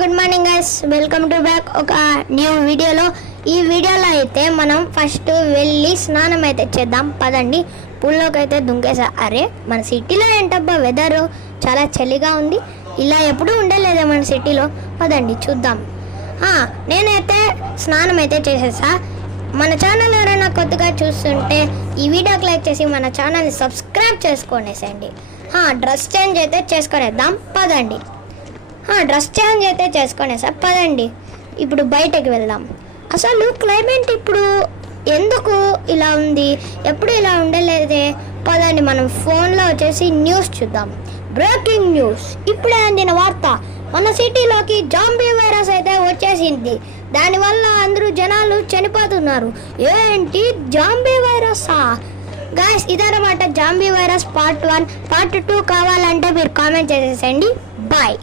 Good morning guys, welcome to back ఒక new వీడియోలో. ఈ వీడియోలో అయితే మనం ఫస్ట్ వెళ్ళి స్నానం అయితే చేద్దాం పదండి. పూల్లోకి అయితే దుంకేసా. అరే మన సిటీలో ఏంటబ్బా వెదర్ చాలా చలిగా ఉంది, ఇలా ఎప్పుడూ ఉండలేదే మన సిటీలో. పదండి చూద్దాం. నేనైతే స్నానం అయితే చేసేసా. మన ఛానల్ ఎవరైనా కొత్తగా చూస్తుంటే ఈ వీడియోకి లైక్ చేసి మన ఛానల్ని సబ్స్క్రైబ్ చేసుకొనేసండి. డ్రెస్ చేంజ్ అయితే చేసుకొనేద్దాం పదండి. డ్రెస్ చేంజ్ అయితే చేసుకొనేసా పదండి. ఇప్పుడు బయటకు వెళ్దాం. అసలు క్లైమేట్ ఇప్పుడు ఎందుకు ఇలా ఉంది, ఎప్పుడు ఇలా ఉండలేదే. పదండి మనం ఫోన్లో వచ్చేసి న్యూస్ చూద్దాం. బ్రేకింగ్ న్యూస్, ఇప్పుడే అందిన వార్త. మన సిటీలోకి జాంబీ వైరస్ అయితే వచ్చేసింది. దానివల్ల అందరూ జనాలు చనిపోతున్నారు. ఏంటి జాంబీ వైరసా? గాయస్ ఇదన్నమాట జాంబీ వైరస్ పార్ట్ 1. పార్ట్ 2 కావాలంటే మీరు కామెంట్ చేసేసండి. బాయ్.